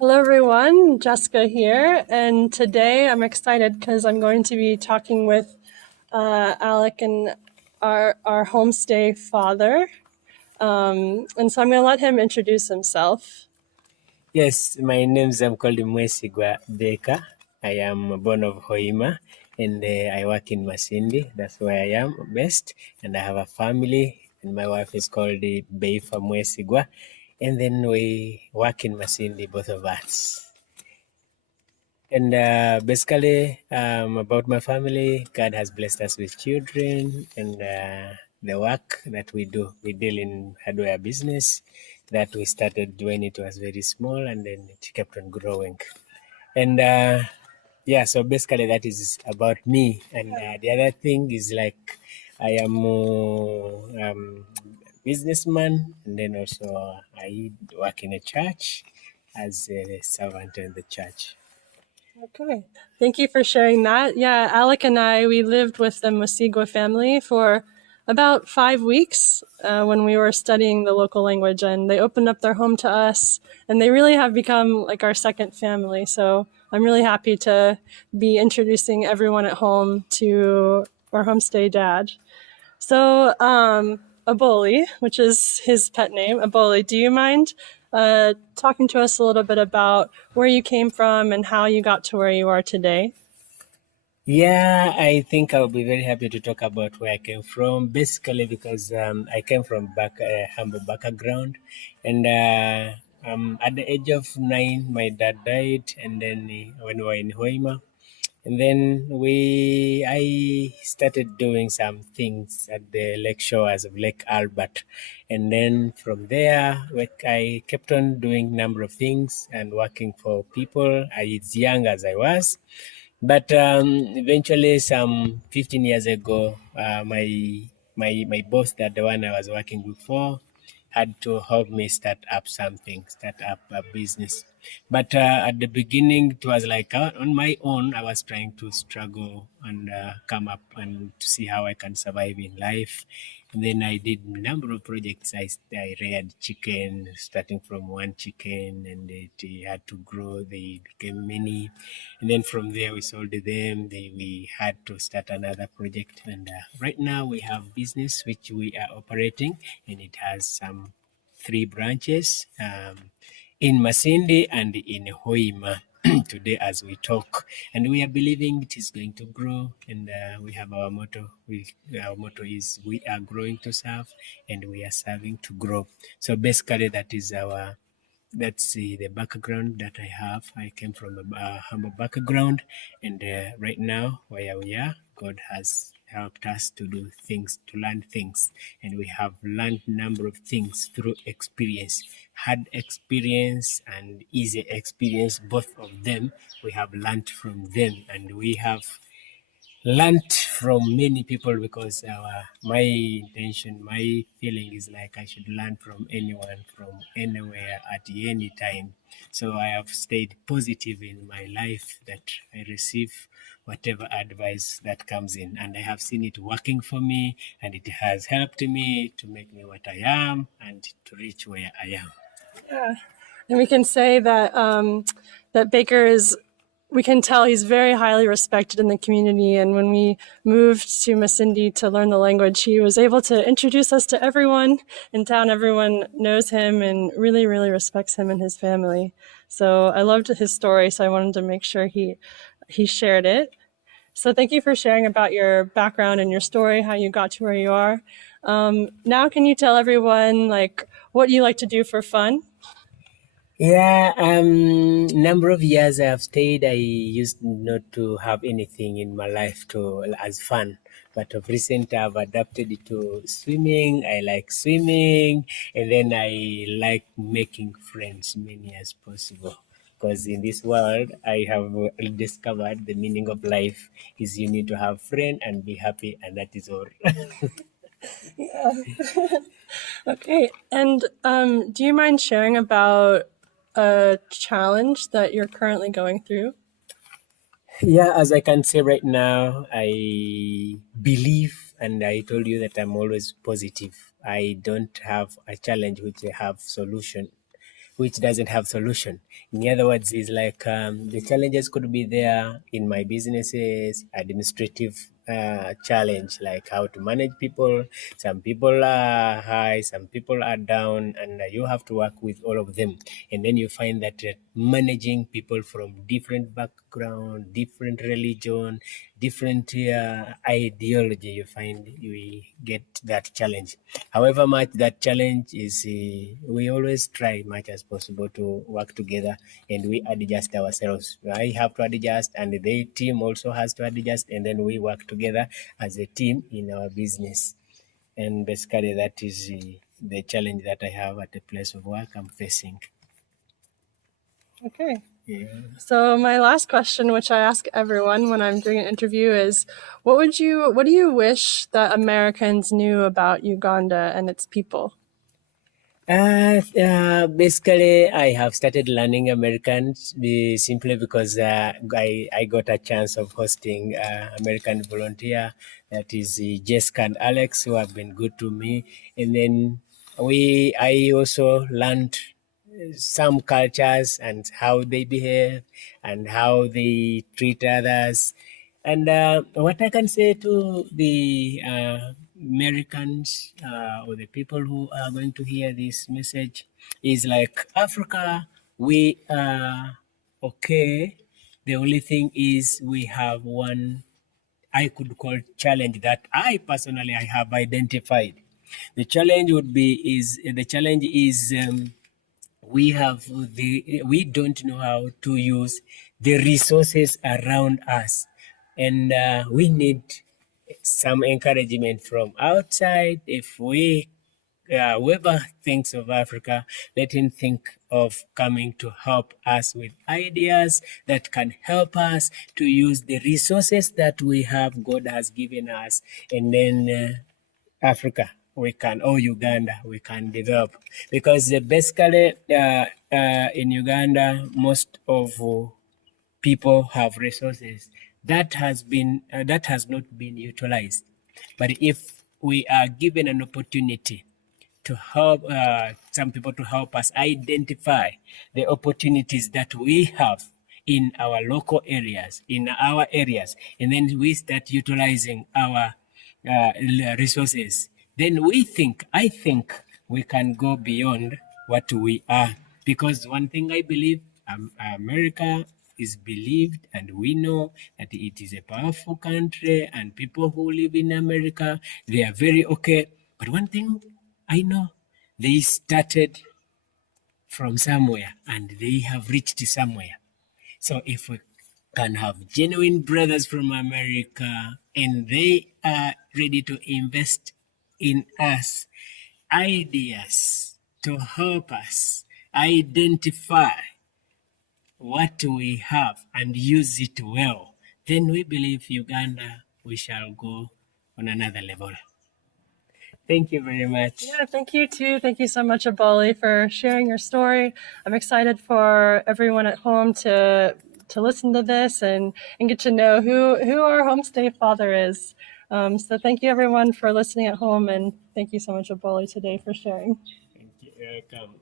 Hello, everyone. Jessica here, and today I'm excited because I'm going to be talking with Alec and our homestay father. And so I'm going to let him introduce himself. Yes, my name's I'm called Mwesigwa Baker. I am born of Hoima and I work in Masindi. That's where I am best. And I have a family and my wife is called Beifa Mwesigwa. And then we work in Masindi, both of us. And basically, about my family, God has blessed us with children and the work that we do. We deal in hardware business that we started when it was very small and then it kept on growing. And yeah, so basically that is about me. And the other thing is like I am businessman and then also I work in a church as a servant in the church. Okay. Thank you for sharing that. Yeah, Alec and we lived with the Musigwa family for about 5 weeks when we were studying the local language, and they opened up their home to us, and they really have become like our second family. So I'm really happy to be introducing everyone at home to our homestay dad. So, Aboli, which is his pet name, Aboli, do you mind talking to us a little bit about where you came from and how you got to where you are today? Yeah, I think I'll be very happy to talk about where I came from. Basically, because I came from humble background, and at the age of 9, my dad died, and then when we were in Hoima, and then I started doing some things at the lake shores of Lake Albert, and then from there, like I kept on doing number of things and working for people as young as I was. But eventually, some 15 years ago, my boss, that the one I was working before, had to help me start up something, start up a business. But at the beginning, it was like on my own. I was trying to struggle and come up and to see how I can survive in life. And then I did a number of projects. I reared chicken, starting from one chicken, and it had to grow. They became many, and then from there we sold them. We had to start another project, and right now we have business which we are operating, and it has some 3 branches in Masindi and in Hoima. Today as we talk, and we are believing it is going to grow, and we have our motto. Our motto is we are growing to serve and we are serving to grow. So basically that is our that's the background that I have. I came from a humble background, and right now, where we are, God has helped us to do things, to learn things, and we have learned number of things through experience, hard experience and easy experience. Both of them, we have learned from them, and we have learned from many people because my intention, my feeling is like I should learn from anyone, from anywhere, at any time. So I have stayed positive in my life that I receive whatever advice that comes in, and I have seen it working for me, and it has helped me to make me what I am and to reach where I am. Yeah. And we can say that that Baker is, we can tell he's very highly respected in the community. And when we moved to Masindi to learn the language, he was able to introduce us to everyone in town. Everyone knows him and really, really respects him and his family. So I loved his story. So I wanted to make sure he shared it. So thank you for sharing about your background and your story, how you got to where you are. Now, can you tell everyone like what you like to do for fun? Yeah, number of years I have stayed. I used not to have anything in my life to as fun, but of recent I've adapted it to swimming. I like swimming, and then I like making friends many as possible. Because in this world, I have discovered the meaning of life is you need to have friend and be happy, and that is all. Okay. And do you mind sharing about a challenge that you're currently going through? Yeah, as I can say right now, I believe, and I told you that I'm always positive. I don't have a challenge which I have solution. which doesn't have solution. In other words, it's like the challenges could be there in my businesses, administrative challenge, like how to manage people. Some people are high, some people are down, and you have to work with all of them. And then you find that managing people from different background, different religion, different ideology, you find we get that challenge. However much that challenge is, we always try much as possible to work together, and we adjust ourselves. I have to adjust, and the team also has to adjust, and then we work together as a team in our business. And basically, that is the challenge that I have at the place of work I'm facing. Okay. Yeah. So my last question, which I ask everyone when I'm doing an interview, is what do you wish that Americans knew about Uganda and its people? Basically, I have started learning American simply because I got a chance of hosting American volunteer, that is Jessica and Alex, who have been good to me. And then I also learned some cultures and how they behave and how they treat others. And what I can say to the Americans or the people who are going to hear this message is like, Africa, we are okay. The only thing is we have one I could call challenge that I personally I have identified. The challenge is we don't know how to use the resources around us, and we need some encouragement from outside. If we whoever thinks of Africa, let him think of coming to help us with ideas that can help us to use the resources that we have, God has given us, and then Africa, we can, or Uganda, we can develop. Because basically in Uganda, most of people have resources that has not been utilized. But if we are given an opportunity to help some people to help us identify the opportunities that we have in our local areas, in our areas, and then we start utilizing our resources, then I think we can go beyond what we are. Because one thing I believe, America is believed, and we know that it is a powerful country, and people who live in America, they are very okay. But one thing I know, they started from somewhere and they have reached somewhere. So if we can have genuine brothers from America and they are ready to invest in us, ideas to help us identify what we have and use it well, then we believe Uganda, we shall go on another level. Thank you very much. Yeah, thank you too. Thank you so much, Aboli, for sharing your story. I'm excited for everyone at home to listen to this and get to know who our homestay father is. So thank you everyone for listening at home, and thank you so much, Aboli, today for sharing. Thank you. Welcome.